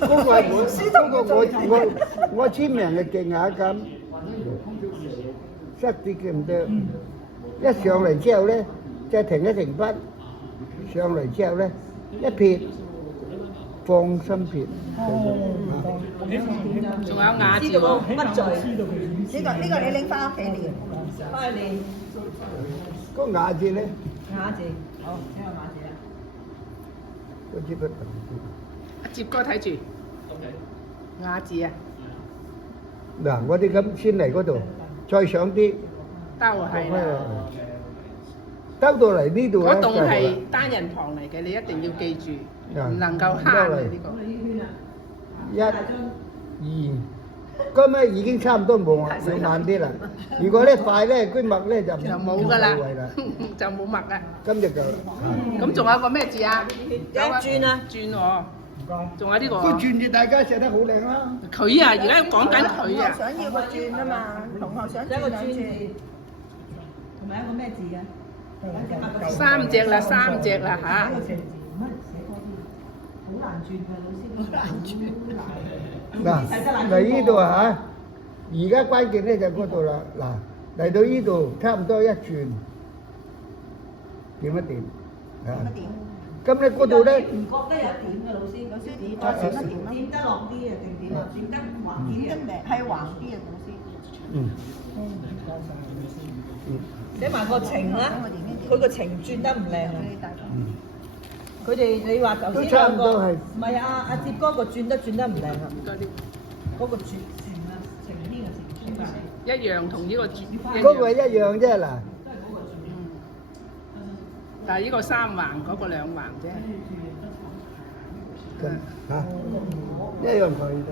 嗰個係我簽名嘅勁下咁，塞啲嘅唔得。一上嚟之後咧，就停一停筆，上嚟之後咧一撇，放心撇。仲有雅字喎，乜罪？呢個你拎翻屋企練，翻去練。個雅字咧？雅字，好，呢個雅字啦。嗰支筆。阿接哥睇住，雅字啊，嗱，我哋咁先嚟嗰度，再上啲。兜係啦。兜到嚟呢度咧，嗰棟係單人旁嚟嘅，你一定要記住，唔能夠慳啊呢個。一、二，咁咧已經差唔多冇啊，要慢啲啦。如果咧快咧，居墨咧就冇㗎啦，就冇墨啦。今日就咁仲有個咩字啊？有啊，轉啊，轉喎。仲有呢個。個轉字大家寫得好靚啦。佢啊，而家講緊佢啊。想要個轉啊嘛，同學想轉個轉字，同埋一個咩字嘅？三隻啦，三隻啦嚇。好難轉㗎，老師。好難轉。嗱，嚟呢度啊嚇，而家關鍵咧就嗰度啦。嗱，嚟到呢度差唔多一轉，點一點啊？咁咧嗰度咧，唔覺得有點嘅老師，有少點多少點咯。點得落啲啊，定點啊？點得橫啲啊？係橫啲啊，老師。嗯。寫埋個情啦，佢個情轉得唔靚啊！佢哋你話頭先兩個，唔係阿哲哥個轉得唔靚啊！嗰個轉啊，情呢個情轉一樣同呢個轉。嗰個一樣啫嗱。但係呢個三橫，嗰個兩橫啫。嚇，一樣佢啫。